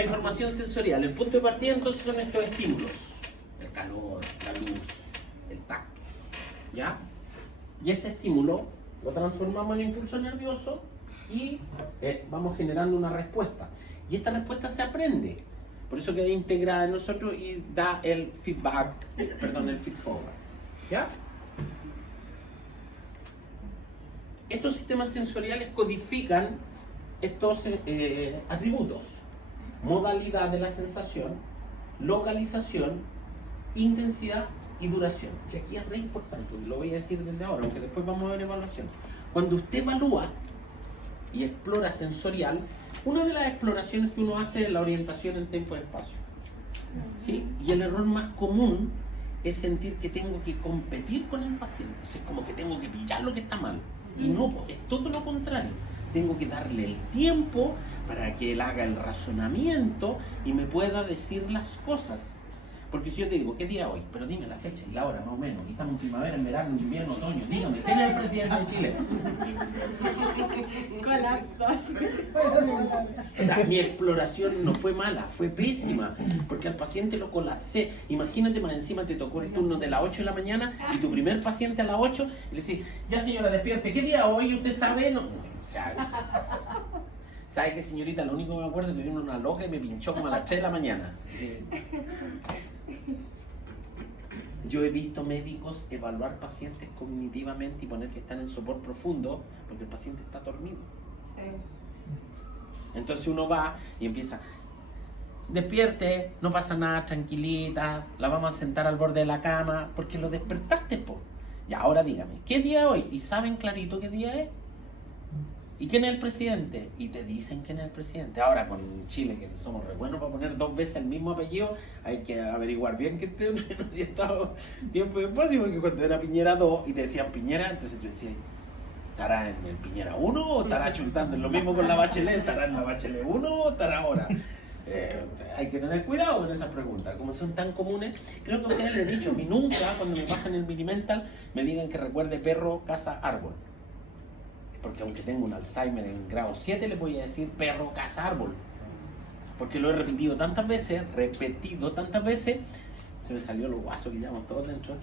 La información sensorial, el punto de partida entonces son estos estímulos. El calor, la luz, el tacto. ¿Ya? Y este estímulo lo transformamos en impulso nervioso y vamos generando una respuesta. Y esta respuesta se aprende. Por eso queda integrada en nosotros y da el feedback, el feedforward. ¿Ya? Estos sistemas sensoriales codifican estos atributos. Modalidad de la sensación, localización, intensidad y duración. Y aquí es re importante, lo voy a decir desde ahora, aunque después vamos a ver evaluación. Cuando usted evalúa y explora sensorial, una de las exploraciones que uno hace es la orientación en tiempo y espacio. ¿Sí? Y el error más común es sentir que tengo que competir con el paciente. O sea, es como que tengo que pillar lo que está mal. Y no, es todo lo contrario. Tengo que darle el tiempo para que él haga el razonamiento y me pueda decir las cosas. Porque si yo te digo, ¿qué día es hoy? Pero dime la fecha y la hora, más o menos. Y estamos en primavera, en verano, en invierno, otoño. Dígame, ¿quién es el presidente de Chile? Colapsos. O sea, mi exploración no fue mala, fue pésima. Porque al paciente lo colapsé. Imagínate, más encima te tocó el turno de las 8 de la mañana y tu primer paciente a las 8 y le decís, ya señora, despierte. ¿Qué día es hoy? ¿Usted sabe? No, o sea, ¿sabe qué, señorita? Lo único que me acuerdo es que vino una loca y me pinchó como a las 3 de la mañana. Yo he visto médicos evaluar pacientes cognitivamente y poner que están en sopor profundo porque el paciente está dormido. Sí. Entonces uno va y empieza, despierte, no pasa nada, tranquilita, la vamos a sentar al borde de la cama porque lo despertaste, po. Y ahora dígame, ¿qué día es hoy? ¿Y saben clarito qué día es? ¿Y quién es el presidente? Y te dicen quién es el presidente. Ahora con Chile, que somos re buenos para poner 2 veces el mismo apellido, hay que averiguar bien que esté había estado tiempo después, porque cuando era Piñera 2 y te decían Piñera, entonces tú decías, ¿estará en el Piñera 1 o estará chuntando? Lo mismo con la Bachelet, ¿estará en la Bachelet 1 o estará ahora? Hay que tener cuidado con esas preguntas, como son tan comunes. Creo que a ustedes les he dicho, a mí nunca, cuando me pasan el Minimental, me digan que recuerde perro, casa, árbol. Porque aunque tengo un Alzheimer en grado 7, le voy a decir perro, casa, árbol. Porque lo he repetido tantas veces, se me salió los guasos que llamamos todos dentro.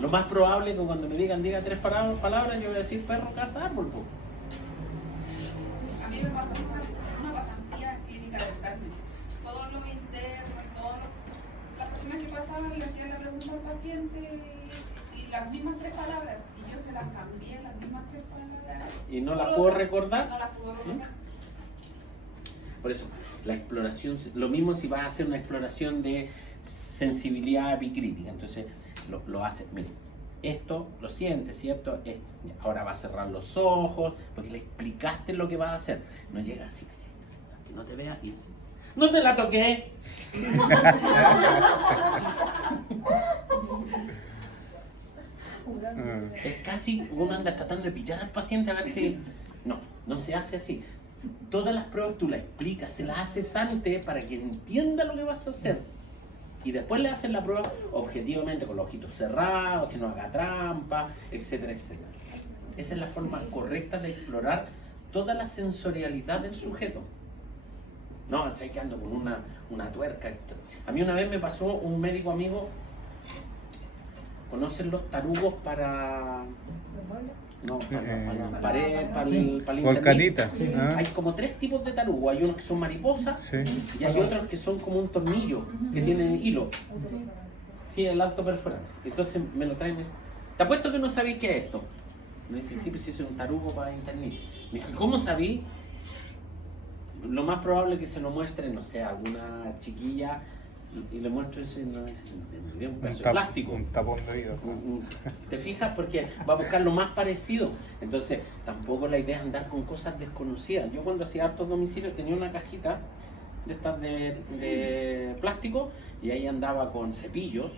Lo más probable es que cuando me digan, diga 3 palabras, yo voy a decir perro, casa, árbol. Po. A mí me pasó una pasantía clínica del Carmen. Todos los internos, las personas que pasaban le hacían la pregunta al paciente y las mismas 3 palabras. Y yo se las cambié, las mismas 3 palabras. ¿Y no las puedo recordar? No las puedo recordar. Por eso, la exploración, lo mismo si vas a hacer una exploración de sensibilidad epicrítica. Entonces, lo haces, mire, esto lo sientes, ¿cierto? Ahora va a cerrar los ojos, porque le explicaste lo que va a hacer. No llega así, ¿cachai? Que no te vea y ¡no te la toqué! Es casi, uno anda tratando de pillar al paciente a ver si... No se hace así. Todas las pruebas tú las explicas, se las haces antes para que entienda lo que vas a hacer. Y después le haces la prueba objetivamente, con los ojitos cerrados, que no haga trampa, etcétera, etcétera. Esa es la forma correcta de explorar toda la sensorialidad del sujeto. No, ¿sabes que ando con una tuerca? A mí una vez me pasó un médico amigo. ¿Conocen los tarugos para...? No, para la pared, para el Volcanita. Sí. Hay como 3 tipos de tarugos. Hay unos que son mariposas, Sí. y hay otros que son como un tornillo que tiene hilo. Sí, el alto perforante. Entonces me lo traen y me dicen, te apuesto que no sabéis qué es esto. Me dije, sí, pues es un tarugo para internet. Me dije, ¿cómo sabí? Lo más probable es que se lo muestre, no sé, a alguna chiquilla y le muestro ese un pedazo de plástico. Un tapón de oído. ¿Te fijas? Porque va a buscar lo más parecido. Entonces, tampoco la idea es andar con cosas desconocidas. Yo cuando hacía hartos domicilios tenía una cajita de estas de plástico y ahí andaba con cepillos.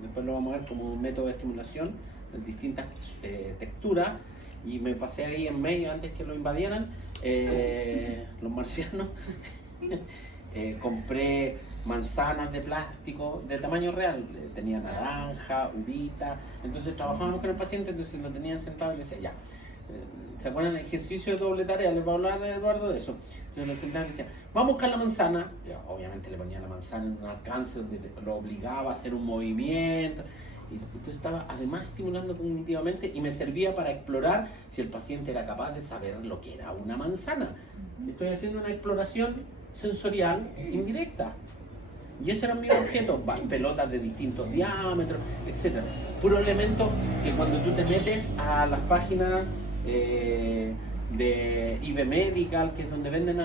Después lo vamos a ver como un método de estimulación en distintas texturas. Y me pasé ahí en medio antes que lo invadieran los marcianos. Compré manzanas de plástico de tamaño real, tenía naranja, uvita, entonces trabajábamos con el paciente, entonces lo tenían sentado y le decía, ya, ¿Se acuerdan del ejercicio de doble tarea? Les va a hablar Eduardo de eso. Entonces lo sentaba y decía, vamos a buscar la manzana. Ya, obviamente le ponía la manzana en un alcance donde lo obligaba a hacer un movimiento. Y esto estaba además estimulando cognitivamente y me servía para explorar si el paciente era capaz de saber lo que era una manzana. Estoy haciendo una exploración sensorial indirecta. Y ese era mi objeto, pelotas de distintos diámetros, etc. Puro elemento que cuando tú te metes a las páginas de IB Medical, que es donde venden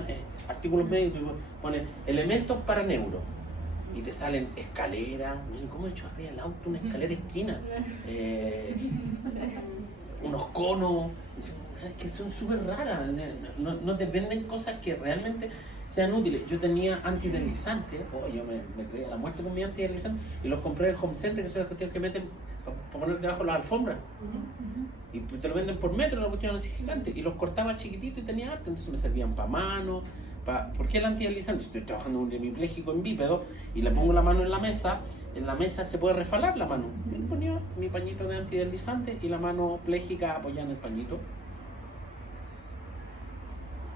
artículos médicos, ponen elementos para neuro. Y te salen escaleras, miren cómo he hecho arriba el auto, una escalera esquina, unos conos, que son súper raras, no te venden cosas que realmente sean útiles. Yo tenía antideslizantes, yo me creía la muerte con mi antideslizante, y los compré en Home Center, que son las cuestiones que meten para poner debajo de las alfombras. Y te lo venden por metro, la cuestión así gigante, y los cortaba chiquitito y tenía arte, entonces me servían para mano. ¿Por qué el antideslizante? Estoy trabajando un hemipléjico en bípedo y le pongo la mano en la mesa se puede refalar la mano. Me ponía mi pañito de antideslizante y la mano pléjica apoyada en el pañito.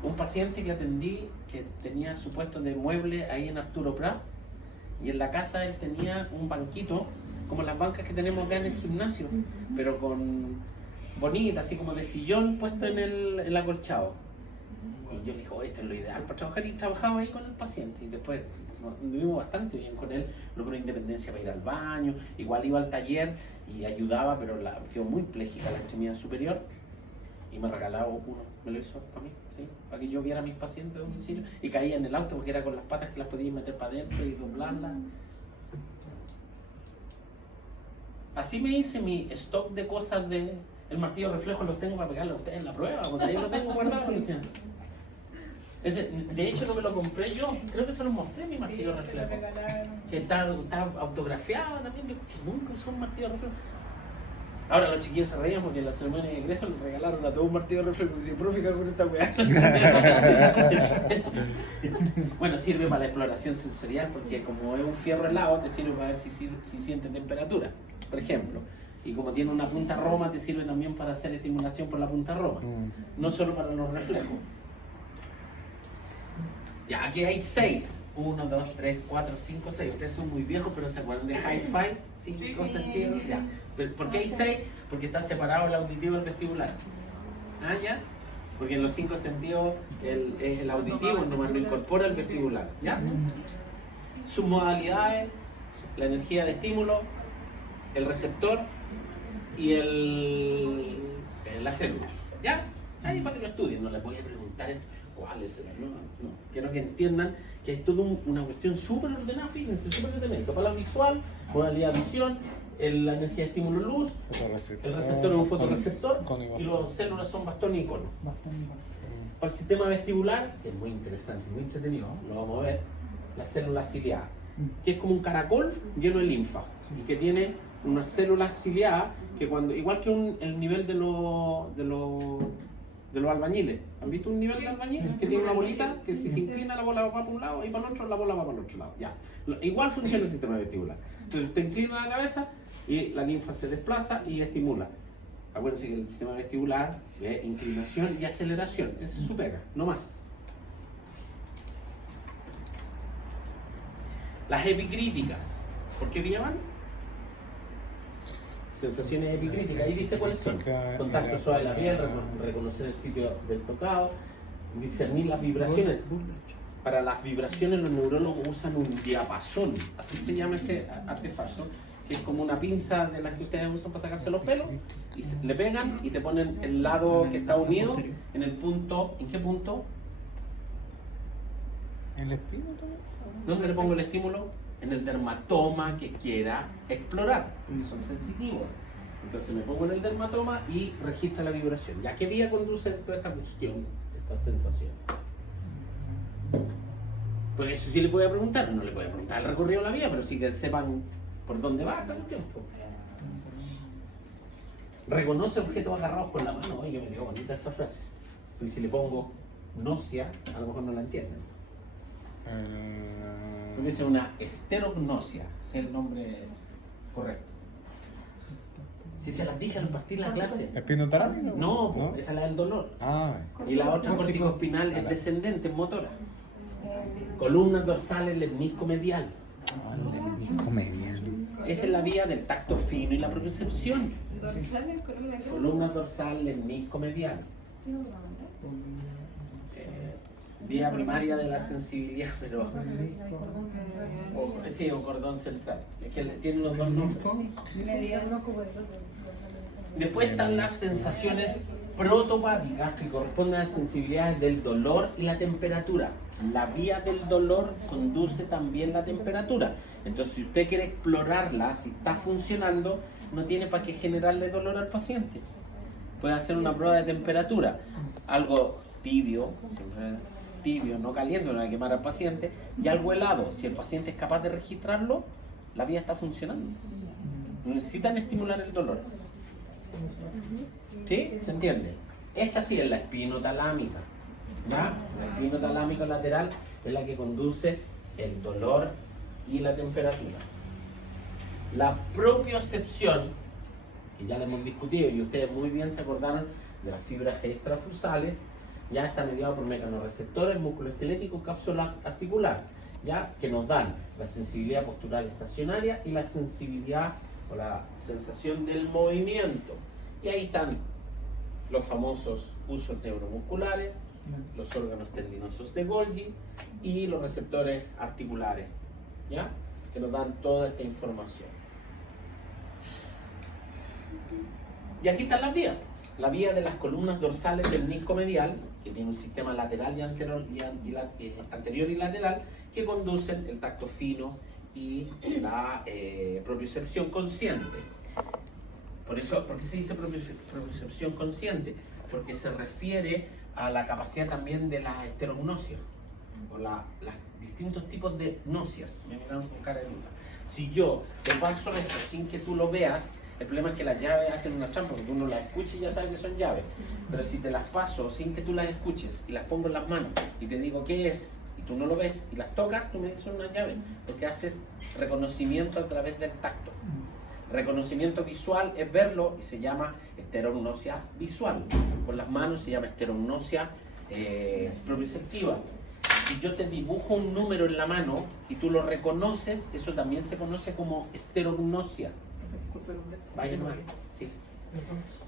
Un paciente que atendí que tenía su puesto de mueble ahí en Arturo Prat, y en la casa él tenía un banquito como las bancas que tenemos acá en el gimnasio, pero con bonita, así como de sillón puesto en el acolchado. Y yo le dije, esto es lo ideal para trabajar, y trabajaba ahí con el paciente. Y después vivimos bastante bien con él, logró independencia para ir al baño, igual iba al taller y ayudaba, pero quedó muy pléjica la extremidad superior. Y me regalaba uno, me lo hizo para mí, ¿sí? Para que yo viera a mis pacientes de domicilio. Y caía en el auto porque era con las patas que las podías meter para adentro y doblarlas. Así me hice mi stock de cosas de... El martillo reflejo los tengo para pegarle a ustedes en la prueba, porque ahí lo tengo guardado. De hecho, no me lo compré yo, creo que se lo mostré mi martillo reflejo. Que está autografiado también, que nunca usó un martillo reflejo. Ahora los chiquillos se reían porque en la ceremonia de ingreso les regalaron a todos un martillo reflejo. Y dicen, profe, ¿qué hago con esta weá? Bueno, sirve para la exploración sensorial porque como es un fierro helado, te sirve para ver si siente temperatura, por ejemplo. Y como tiene una punta roma, te sirve también para hacer estimulación por la punta roma, no solo para los reflejos. Ya, aquí hay 6. 1, 2, 3, 4, 5, 6. Ustedes son muy viejos, pero se acuerdan de Hi-Fi, 5 sentidos. Ya. ¿Por qué hay 6? Porque está separado el auditivo del vestibular. ¿Ah, ya? Porque en los 5 sentidos es el auditivo, nomás lo incorpora el vestibular. ¿Ya? Sus modalidades, la energía de estímulo, el receptor y la célula. ¿Ya? Ahí para que lo estudien, no les voy a preguntar cuál es no. Quiero que entiendan que es toda una cuestión súper ordenada, fíjense, súper detenida. Para la visual, modalidad visión, la energía de estímulo luz, el receptor es un fotorreceptor y las células son bastón y icono. Para el sistema vestibular, que es muy interesante, muy entretenido, lo vamos a ver, la célula ciliada, que es como un caracol lleno de linfa y que tiene unas células ciliadas que cuando, igual que el nivel de los albañiles. ¿Han visto un nivel de albañil que tiene una bolita que si se inclina la bola va para un lado y para el otro la bola va para el otro lado? Ya. Igual funciona el sistema vestibular. Entonces usted inclina la cabeza y la linfa se desplaza y estimula. Acuérdense que el sistema vestibular es inclinación y aceleración. Esa es su pega, no más. Las epicríticas. ¿Por qué llaman? Sensaciones epicríticas, ahí dice cuáles son: contacto suave de la piel, reconocer el sitio del tocado, discernir las vibraciones. Para las vibraciones los neurólogos usan un diapasón, así se llama ese artefacto, que es como una pinza de las que ustedes usan para sacarse los pelos, y le pegan y te ponen el lado que está unido en el punto. ¿En qué punto? ¿En la espina también? ¿Dónde le pongo el estímulo? En el dermatoma que quiera explorar, porque son sensitivos. Entonces me pongo en el dermatoma y registra la vibración. ¿Ya qué vía conduce toda esta cuestión, esta sensación? Porque eso sí le puede preguntar, no le puede preguntar el recorrido de la vía, pero sí que sepan por dónde va esta cuestión. Reconoce objetos agarrados con la mano. Oye, me quedó bonita esa frase. Y si le pongo náusea, a lo mejor no la entienden. Porque es una esterognosia, ese es el nombre correcto. Si se las dije al partir la clase. ¿Espinotalámica? No, po, esa es la del dolor. Ah, Y la otra corticoespinal es descendente, motora. Columnas dorsales, lemnisco medial. comedia. Esa es la vía del tacto fino y la propiocepción. Dorsales, columna, ¿qué? Columna dorsal, lemnisco medial. Vía primaria de la sensibilidad, pero... sí, o cordón central. Es que tienen los dos nombres. Después están las sensaciones protopáticas que corresponden a las sensibilidades del dolor y la temperatura. La vía del dolor conduce también la temperatura. Entonces, si usted quiere explorarla, si está funcionando, no tiene para qué generarle dolor al paciente. Puede hacer una prueba de temperatura, algo tibio, siempre tibio, no caliente, no hay que quemar al paciente, y algo helado. Si el paciente es capaz de registrarlo, la vía está funcionando. Necesitan estimular el dolor. ¿Sí? ¿Se entiende? Esta sí es la espinotalámica. ¿Ya? La espinotalámica lateral es la que conduce el dolor y la temperatura. La propiocepción, que ya la hemos discutido y ustedes muy bien se acordaron de las fibras extrafusales, ya está mediado por mecanorreceptores, músculo esquelético, cápsula articular, ya que nos dan la sensibilidad postural estacionaria y la sensibilidad o la sensación del movimiento. Y ahí están los famosos usos neuromusculares, los órganos tendinosos de Golgi y los receptores articulares, ¿ya? Que nos dan toda esta información. Y aquí están las vías. La vía de las columnas dorsales del menisco medial, que tiene un sistema lateral y anterior y lateral, que conducen el tacto fino y la propiocepción consciente. ¿Por qué se dice propiocepción consciente? Porque se refiere a la capacidad también de la esterognosia, o los distintos tipos de gnosias. Me miraron con cara de duda. Si yo te paso esto sin que tú lo veas, el problema es que las llaves hacen una trampa, porque uno las escucha y ya sabe que son llaves. Pero si te las paso sin que tú las escuches y las pongo en las manos y te digo qué es, y tú no lo ves y las tocas, tú me dices una llave, porque haces reconocimiento a través del tacto. Reconocimiento visual es verlo y se llama esterognosia visual. Con las manos se llama esterognosia propioceptiva. Si yo te dibujo un número en la mano y tú lo reconoces, eso también se conoce como esterognosia. Vaya nomás. Sí.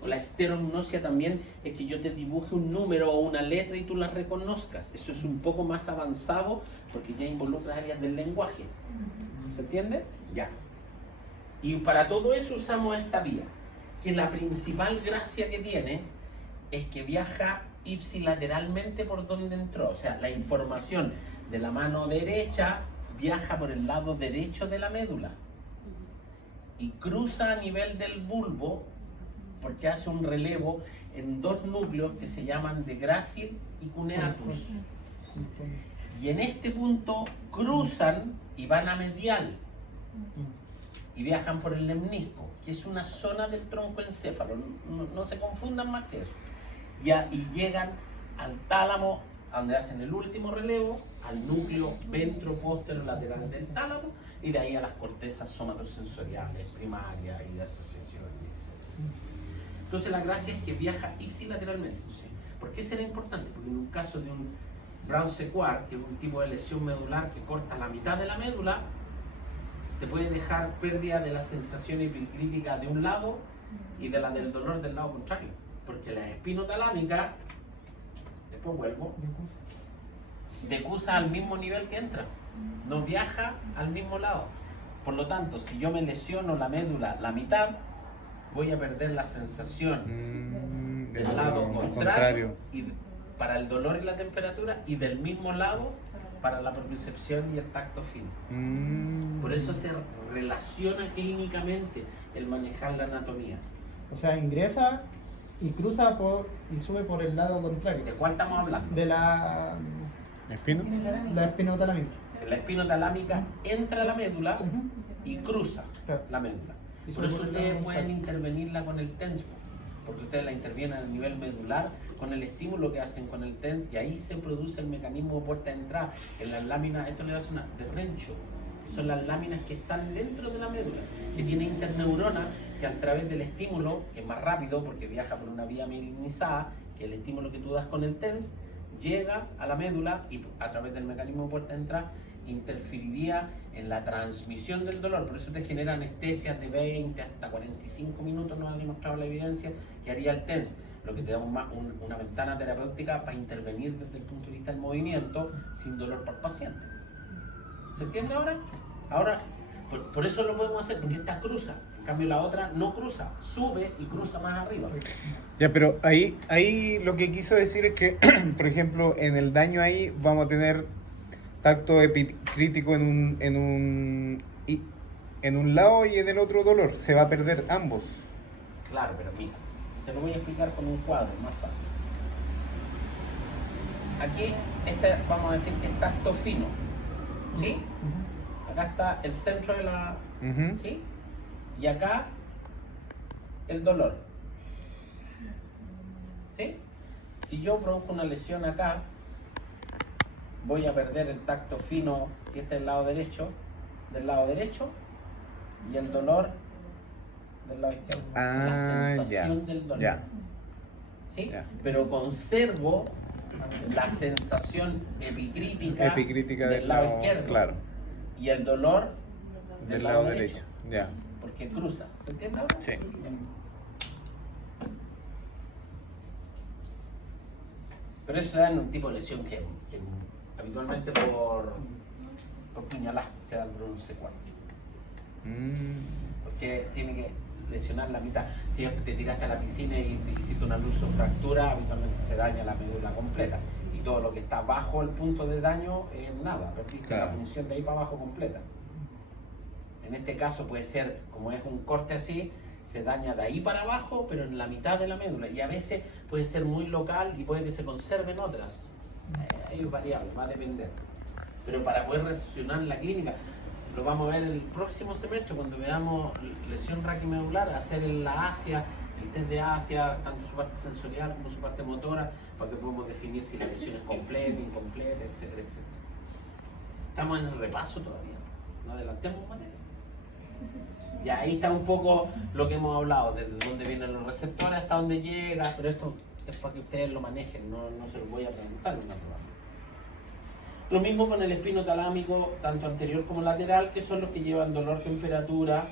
O la esterognosia también es que yo te dibuje un número o una letra y tú la reconozcas. Eso es un poco más avanzado porque ya involucra áreas del lenguaje. ¿Se entiende? Ya. Y para todo eso usamos esta vía, que la principal gracia que tiene es que viaja ipsilateralmente por donde entró. O sea, la información de la mano derecha viaja por el lado derecho de la médula y cruza a nivel del bulbo porque hace un relevo en dos núcleos que se llaman de grácil y cuneatus. Y en este punto cruzan y van a medial y viajan por el lemnisco, que es una zona del tronco encéfalo. No se confundan más que eso. Y llegan al tálamo, donde hacen el último relevo, al núcleo ventropóstero-lateral del tálamo, y de ahí a las cortezas somatosensoriales, primarias y de asociación, etc. Entonces la gracia es que viaja ipsilateralmente. ¿Por qué será importante? Porque en un caso de un Brown-Séquard, que es un tipo de lesión medular que corta la mitad de la médula, te puede dejar pérdida de la sensación epiclítica de un lado y de la del dolor del lado contrario. Porque la espinotalámica, después vuelvo, decusa al mismo nivel que entra, no viaja al mismo lado. Por lo tanto, si yo me lesiono la médula la mitad, voy a perder la sensación del lado contrario y para el dolor y la temperatura, y del mismo lado para la propiocepción y el tacto fino. Por eso se relaciona clínicamente el manejar la anatomía. O sea, ingresa y cruza y sube por el lado contrario. ¿De cuál estamos hablando? De la espinotalámica. La espinotalámica entra a la médula y cruza Claro. la médula. Y Por sube eso por el ustedes lado pueden contrario. intervenirla con el TENS, porque ustedes la intervienen a nivel medular con el estímulo que hacen con el TENS, y ahí se produce el mecanismo de puerta de entrada en las láminas, esto le da una de Rencho, que son las láminas que están dentro de la médula, que tiene interneuronas que a través del estímulo, que es más rápido porque viaja por una vía minimizada, que el estímulo que tú das con el TENS, llega a la médula y a través del mecanismo de puerta-entrada interferiría en la transmisión del dolor. Por eso te genera anestesias de 20 hasta 45 minutos, nos ha demostrado la evidencia, que haría el TENS, lo que te da una ventana terapéutica para intervenir desde el punto de vista del movimiento sin dolor para el paciente. ¿Se entiende ahora? Ahora, por eso lo podemos hacer, porque esta cruza. En cambio la otra no cruza, sube y cruza más arriba. Ya, pero ahí lo que quiso decir es que, por ejemplo, en el daño ahí vamos a tener tacto epicrítico en un lado y en el otro dolor. Se va a perder ambos. Claro, pero mira, te lo voy a explicar con un cuadro, más fácil. Aquí, vamos a decir que es tacto fino, ¿sí? Acá está el centro de la... ¿sí? Y acá, el dolor, ¿sí? Si yo produzco una lesión acá, voy a perder el tacto fino, si este es el lado derecho, del lado derecho, y el dolor del lado izquierdo. La sensación del dolor. Ya. ¿Sí? Ya. Pero conservo la sensación epicrítica del lado izquierdo. Claro. Y el dolor Del lado derecho. Ya. Porque cruza. ¿Se entiende ahora? Sí. Pero eso es un tipo de lesión que habitualmente por puñalazos se da por un C4. Porque tiene que lesionar la mitad. Si te tiraste a la piscina y te hiciste una fractura, habitualmente se daña la médula completa. Y todo lo que está bajo el punto de daño es nada, perdiste la función de ahí para abajo completa. En este caso puede ser, como es un corte así, se daña de ahí para abajo, pero en la mitad de la médula. Y a veces puede ser muy local y puede que se conserven otras. Es variable, va a depender. Pero para poder reaccionar la clínica, lo vamos a ver el próximo semestre cuando veamos lesión raquimedular, hacer la ASIA, el test de ASIA, tanto su parte sensorial como su parte motora, para que podamos definir si la lesión es completa, incompleta, etcétera, etcétera. Estamos en el repaso todavía, no adelantemos materia. Y ahí está un poco lo que hemos hablado, desde dónde vienen los receptores hasta dónde llega, pero esto es para que ustedes lo manejen, no se los voy a preguntar en una prueba. Lo mismo con el espino talámico, tanto anterior como lateral, que son los que llevan dolor, temperatura,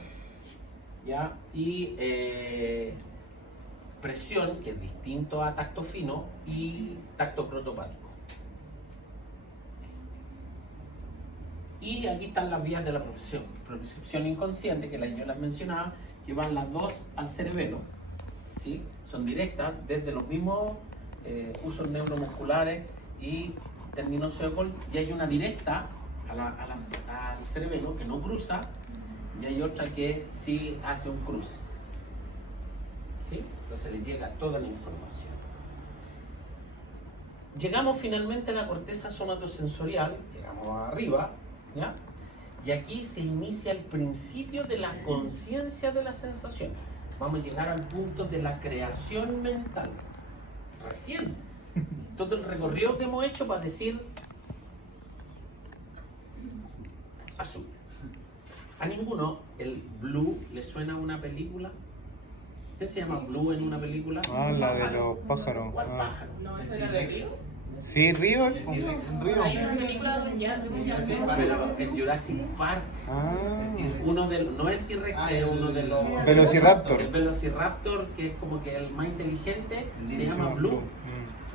¿ya? Y presión, que es distinto a tacto fino, y tacto protopático. Y aquí están las vías de la propiocepción inconsciente, que yo las mencionaba, que van las dos al cerebelo, ¿sí? Son directas desde los mismos usos neuromusculares y tendinoso de Golgi, y hay una directa al cerebelo que no cruza, y hay otra que sí hace un cruce, ¿sí? Entonces le llega toda la información. Llegamos finalmente a la corteza somatosensorial, llegamos arriba, ¿ya? Y aquí se inicia el principio de la conciencia de la sensación. Vamos a llegar al punto de la creación mental. Recién. Todo el recorrido que hemos hecho para decir azul. A ninguno el Blue le suena a una película. ¿Qué se llama Blue en una película? Ah, la de los pájaros. ¿Cuál pájaro? No, eso era de Río. Sí, Río. Río. Hay una película de Pero en Jurassic Park, uno de no es el T-Rex, es uno de los... Velociraptor. El Velociraptor, que es como que el más inteligente, se llama Blue.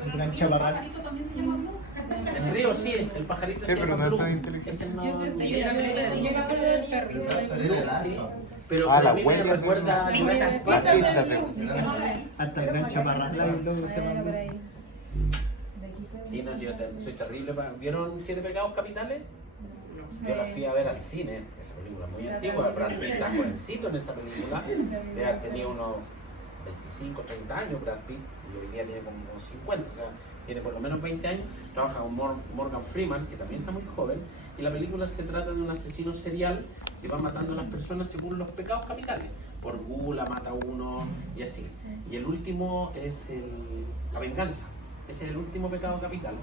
El gran chaparral. pajarito también se llama Blue. En Río sí, el pajarito Sí, se pero llama no es Blue. tan inteligente. Es que no- Sí, la película de Río va a ser el perrito. sí. Pero Ah, a la mí me huella. recuerda a Jurassic Park. Hasta el gran chaparral. Luego se llama Blue. Sí, no, yo soy terrible. ¿Vieron Siete Pecados Capitales? Yo la fui a ver al cine, esa película muy antigua. Brad Pitt está jovencito en esa película. Debe haber tenido unos 25, 30 años Brad Pitt, y hoy día tiene como unos 50, o sea, tiene por lo menos 20 años. Trabaja con Morgan Freeman, que también está muy joven. Y la película se trata de un asesino serial que va matando a las personas según los pecados capitales. Por gula mata a uno y así. Y el último es la venganza. Ese es el último pecado capital.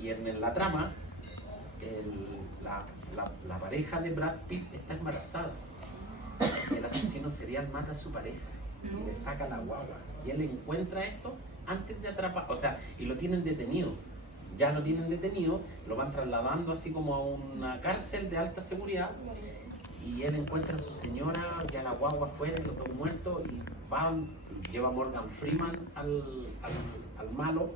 Y en la trama, la pareja de Brad Pitt está embarazada. y el asesino serial mata a su pareja y le saca la guagua. Y él encuentra esto antes de atrapar, o sea, y lo tienen detenido. Ya lo tienen detenido, lo van trasladando así como a una cárcel de alta seguridad. Y él encuentra a su señora, ya la guagua afuera, los dos muertos, y lleva a Morgan Freeman al malo,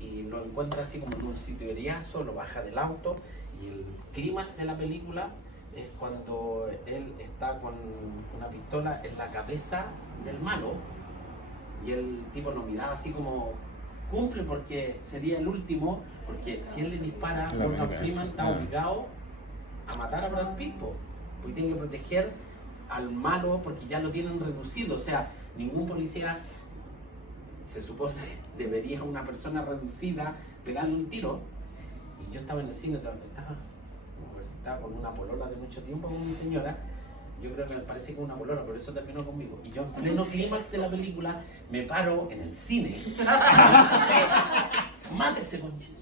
y lo encuentra así como en un sitio de heriazo, lo baja del auto, y el clímax de la película es cuando él está con una pistola en la cabeza del malo, y el tipo lo miraba así como, cumple porque sería el último, porque si él le dispara, Morgan Freeman está obligado a matar a Brad Pitt, porque tiene que proteger al malo porque ya lo tienen reducido. O sea, ningún policía, se supone, debería a una persona reducida pegarle un tiro. Y yo estaba en el cine, estaba con una polola de mucho tiempo con mi señora. Yo creo que me parece que una polola, por eso terminó conmigo. Y yo en pleno clímax de la película me paro en el cine. Mátese, conchis.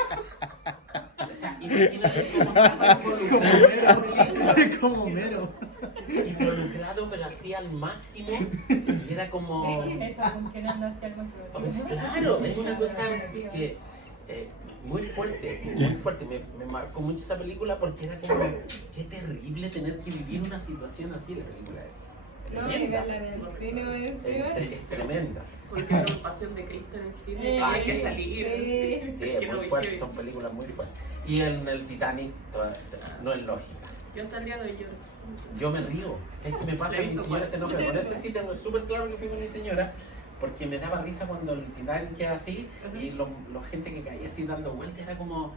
O sea, imagínate cómo estaba Como mero. involucrado, pero así al máximo. Y era como... Eso, funcionando hacia el control. Claro, es una cosa que... muy fuerte, muy fuerte. Me marcó mucho esa película porque era como, qué terrible tener que vivir una situación así. La película es No, tremenda. verla en el cine Es tremenda. Porque era una pasión de Cristo en el cine, Ah, hay que sí. salir. Sí, es muy fuerte, son películas muy fuertes. Y en el Titanic no es lógica. Yo hasta el día de hoy lloro. Yo me río. ¿Sabes qué me pasa? Mi señora se enoja. Con ese sí tengo súper claro que fui con mi señora. Porque me daba risa cuando el Titanic queda así y la gente que caía así dando vueltas era como...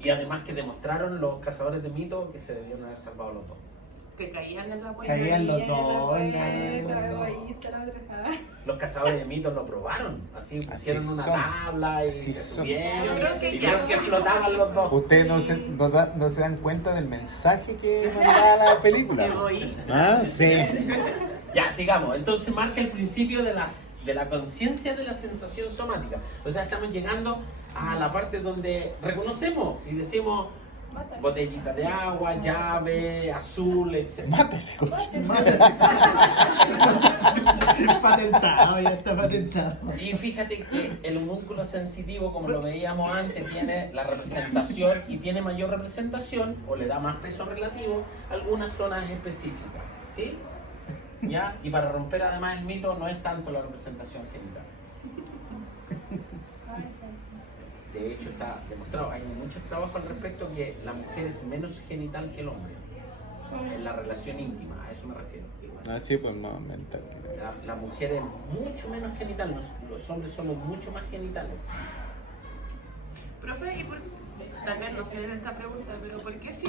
Y además que demostraron los cazadores de mitos que se debían haber salvado los dos. Que caían en la puerta. Caían los dos. Los cazadores de mitos lo probaron, así pusieron una son. tabla y Así se son. subieron Yo creo que y ya. vieron que flotaban los dos. Ustedes no se dan cuenta del mensaje que mandaba la película. Egoísta. Ah, sí. Ya, sigamos. Entonces marca el principio de la conciencia de la sensación somática. O sea, estamos llegando a la parte donde reconocemos y decimos botellita de agua, llave, azul, etc. Mátese, coche. Patentado, ya está patentado. Y fíjate que el homúnculo sensitivo, como lo veíamos antes, tiene la representación y tiene mayor representación, o le da más peso relativo, a algunas zonas específicas. ¿Sí? ¿Ya? Y para romper además el mito, no es tanto la representación genital. De hecho, está demostrado, hay muchos trabajos al respecto que la mujer es menos genital que el hombre. En la relación íntima, a eso me refiero. Ah, sí, pues más mental. La mujer es mucho menos genital, los hombres somos mucho más genitales. Profe, y tal vez no sé de esta pregunta, pero ¿por qué si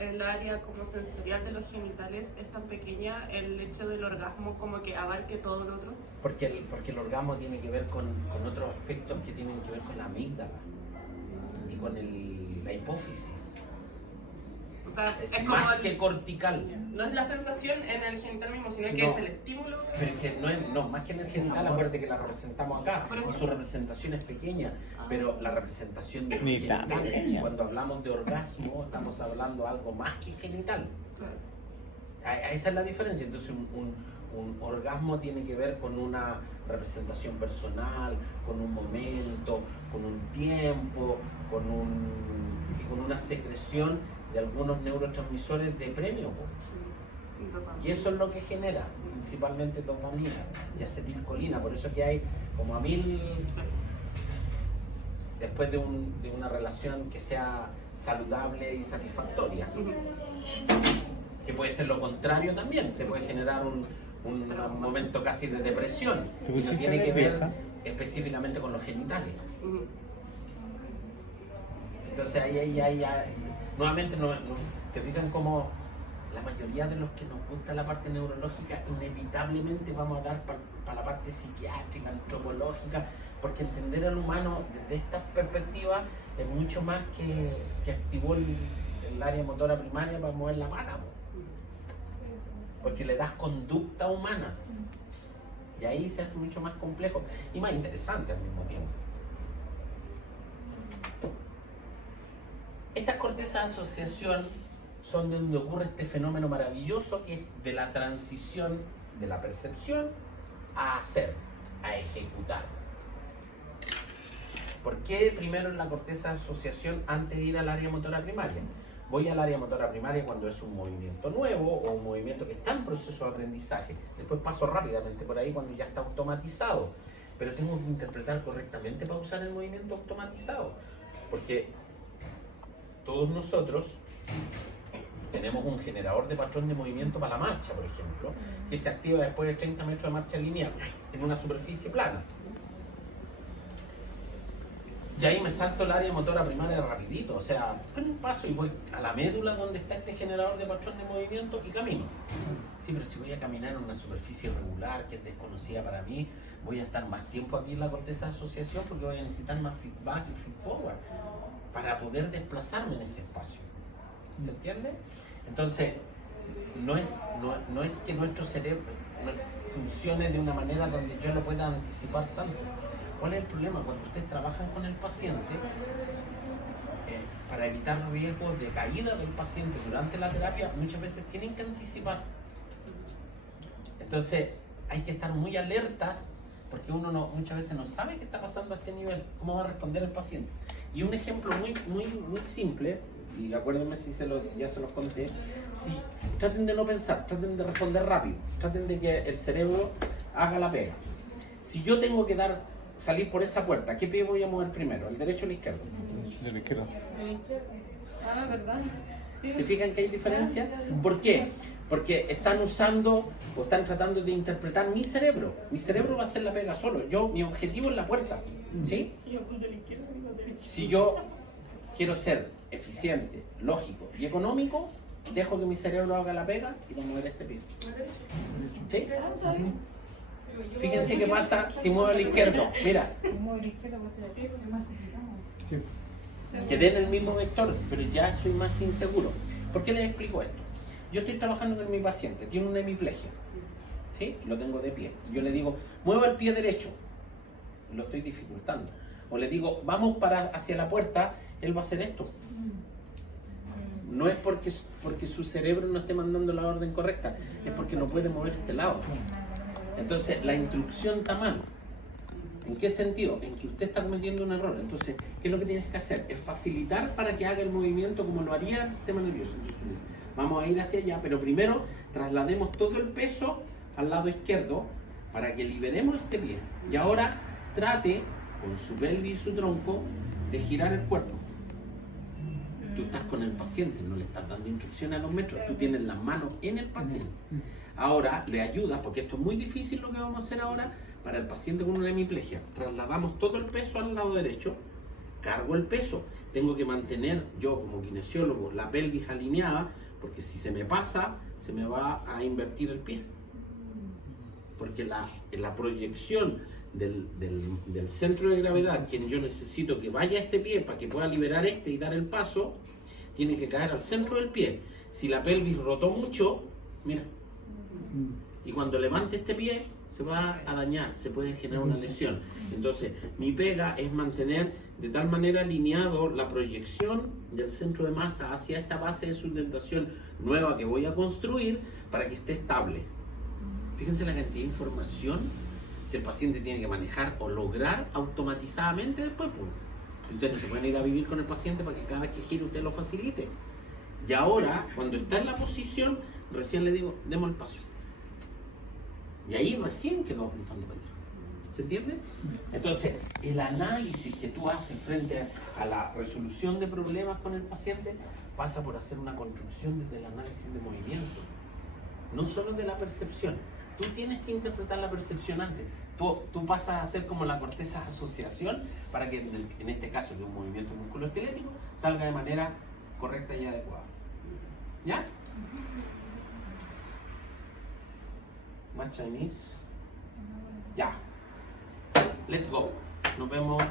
el área como sensorial de los genitales es tan pequeña, el hecho del orgasmo como que abarque todo lo otro? Porque el orgasmo tiene que ver con otros aspectos que tienen que ver con la amígdala y con la hipófisis. O sea, Es como más que cortical. no es la sensación en el genital mismo, sino que No. es el estímulo. Pero es que no, más que en el genital, acuérdate que la representamos acá, y su representación es pequeña, pero la representación de Ni tan genital, pequeña. cuando hablamos de orgasmo, estamos hablando de algo más que genital. Claro. Esa es la diferencia. Entonces un orgasmo tiene que ver con una representación personal, con un momento, con un tiempo, y con una secreción de algunos neurotransmisores de premio, po. Y eso es lo que genera principalmente dopamina y acetilcolina. Por eso que hay como a 1000 después de una relación que sea saludable y satisfactoria. Que puede ser lo contrario también, te puede generar un momento casi de depresión. ¿Te Y no pusiste tiene que ver nerviosa? específicamente con los genitales. Ujú. Entonces ahí nuevamente te fijan como la mayoría de los que nos gusta la parte neurológica inevitablemente vamos a dar para la parte psiquiátrica, antropológica, porque entender al humano desde esta perspectiva es mucho más que activó el área motora primaria para mover la pata, po. Porque le das conducta humana y ahí se hace mucho más complejo y más interesante al mismo tiempo. Estas cortezas de asociación son donde ocurre este fenómeno maravilloso que es de la transición de la percepción a hacer, a ejecutar. ¿Por qué primero en la corteza de asociación antes de ir al área motora primaria? Voy al área motora primaria cuando es un movimiento nuevo o un movimiento que está en proceso de aprendizaje. Después paso rápidamente por ahí cuando ya está automatizado. Pero tengo que interpretar correctamente para usar el movimiento automatizado. Porque todos nosotros tenemos un generador de patrón de movimiento para la marcha, por ejemplo, que se activa después de 30 metros de marcha lineal en una superficie plana. Y ahí me salto el área motora primaria rapidito, o sea, con un paso y voy a la médula donde está este generador de patrón de movimiento y camino. Sí, pero si voy a caminar en una superficie irregular que es desconocida para mí, voy a estar más tiempo aquí en la corteza de asociación porque voy a necesitar más feedback y feedforward para poder desplazarme en ese espacio. ¿Se entiende? Entonces, no es que nuestro cerebro funcione de una manera donde yo lo pueda anticipar tanto. ¿Cuál es el problema? Cuando ustedes trabajan con el paciente, para evitar riesgos de caída del paciente durante la terapia, muchas veces tienen que anticipar. Entonces, hay que estar muy alertas porque uno muchas veces no sabe qué está pasando a este nivel, cómo va a responder el paciente. Y un ejemplo muy simple, y acuérdenme si ya se los conté, traten de no pensar, traten de responder rápido, traten de que el cerebro haga la pega. Si yo tengo que salir por esa puerta, ¿qué pie voy a mover primero? ¿El derecho o el izquierdo? De la izquierda. Ah, ¿verdad? Sí. ¿Se fijan que hay diferencia? ¿Por qué? Porque están usando o están tratando de interpretar mi cerebro. Mi cerebro va a hacer la pega solo. Mi objetivo es la puerta. ¿Sí? Si yo quiero ser eficiente, lógico y económico, dejo que mi cerebro haga la pega y voy a mover este pie. ¿Sí? Fíjense qué pasa si muevo el izquierdo. Mira, Sí. que den el mismo vector, pero ya soy más inseguro. ¿Por qué les explico esto? Yo estoy trabajando con mi paciente, tiene una hemiplegia, ¿sí? Lo tengo de pie. Yo le digo, mueva el pie derecho. Lo estoy dificultando. O le digo, vamos hacia la puerta, él va a hacer esto. No es porque su cerebro no esté mandando la orden correcta, es porque no puede mover este lado. Entonces, la instrucción está mal. ¿En qué sentido? En que usted está cometiendo un error. Entonces, ¿qué es lo que tienes que hacer? Es facilitar para que haga el movimiento como lo haría el sistema nervioso. Entonces, vamos a ir hacia allá, pero primero traslademos todo el peso al lado izquierdo para que liberemos este pie. Y ahora trate, con su pelvis y su tronco, de girar el cuerpo. Tú estás con el paciente, no le estás dando instrucciones a 2 metros, tú tienes las manos en el paciente. Ahora le ayudas, porque esto es muy difícil lo que vamos a hacer ahora, para el paciente con una hemiplegia. Trasladamos todo el peso al lado derecho, cargo el peso. Tengo que mantener, yo como kinesiólogo, la pelvis alineada, porque si se me pasa, se me va a invertir el pie. Porque la proyección del centro de gravedad, quien yo necesito que vaya a este pie para que pueda liberar este y dar el paso, tiene que caer al centro del pie. Si la pelvis rotó mucho, mira, y cuando levante este pie, se va a dañar, se puede generar una lesión. Entonces, mi pega es mantener de tal manera alineado la proyección del centro de masa hacia esta base de sustentación nueva que voy a construir para que esté estable. Fíjense la cantidad de información que el paciente tiene que manejar o lograr automatizadamente después. Pues. Ustedes no se pueden ir a vivir con el paciente para que cada vez que gire usted lo facilite. Y ahora, cuando está en la posición, recién le digo, demos el paso. Y ahí recién quedó apuntando para allá. ¿Se entiende? Entonces, el análisis que tú haces frente a la resolución de problemas con el paciente pasa por hacer una construcción desde el análisis de movimiento. No solo de la percepción. Tú tienes que interpretar la percepción antes. Tú pasas a hacer como la corteza de asociación para que, en este caso, de un movimiento musculoesquelético, salga de manera correcta y adecuada. ¿Ya? Más Chinese. Ya. Let's go. Nos vemos.